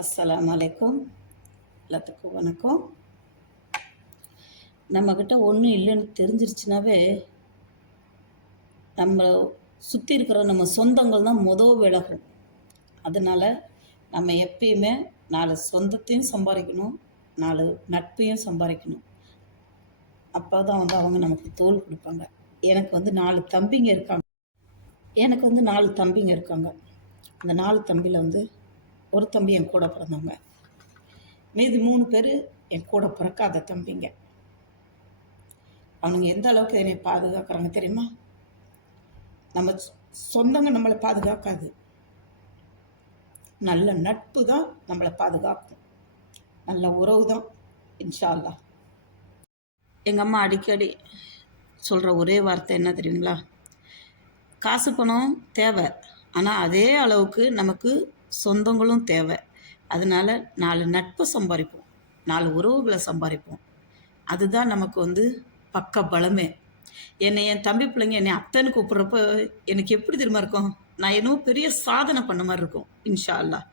அஸ்ஸலாமு அலைக்கும். எல்லாத்துக்கும் வணக்கம். நம்மக்கிட்ட ஒன்றும் இல்லைன்னு தெரிஞ்சிருச்சுனாவே நம்ம சுற்றி இருக்கிற நம்ம சொந்தங்கள் தான் விலகும். அதனால் நம்ம எப்பயுமே 4 சொந்தத்தையும் சம்பாதிக்கணும், 4 நட்பையும் சம்பாதிக்கணும். அப்போ தான் அவங்க நமக்கு தோள் கொடுப்பாங்க. எனக்கு 4 தம்பிங்க இருக்காங்க. அந்த 4 தம்பியில் ஒரு தம்பி என் கூட பிறந்தவங்க, மீதி 3 பேர் என் கூட பிறக்காத தம்பிங்க. அவனுங்க எந்த அளவுக்கு என்னை பாதுகாக்கிறாங்க தெரியுமா? நம்ம சொந்தங்க நம்மளை பாதுகாக்காது, நல்ல நட்பு தான் நம்மளை பாதுகாக்கும், நல்ல உறவு தான். இன்ஷா அல்லாஹ். எங்கள் அம்மா அடிக்கடி சொல்கிற ஒரே வார்த்தை என்ன தெரியுங்களா? காசு பணம் தேவை, ஆனால் அதே அளவுக்கு நமக்கு சொந்தங்களும் தேவை. அதனால் 4 நட்பை சம்பாதிப்போம், 4 உறவுகளை சம்பாதிப்போம். அதுதான் நமக்கு பக்க பலமே. என் தம்பி பிள்ளைங்க என்னை அத்தைன்னு கூப்பிட்றப்ப எனக்கு எப்படி தெரியுமா இருக்கும்? நான் என்னவோ பெரிய சாதனை பண்ண மாதிரி இருக்கும். இன்ஷா அல்லாஹ்.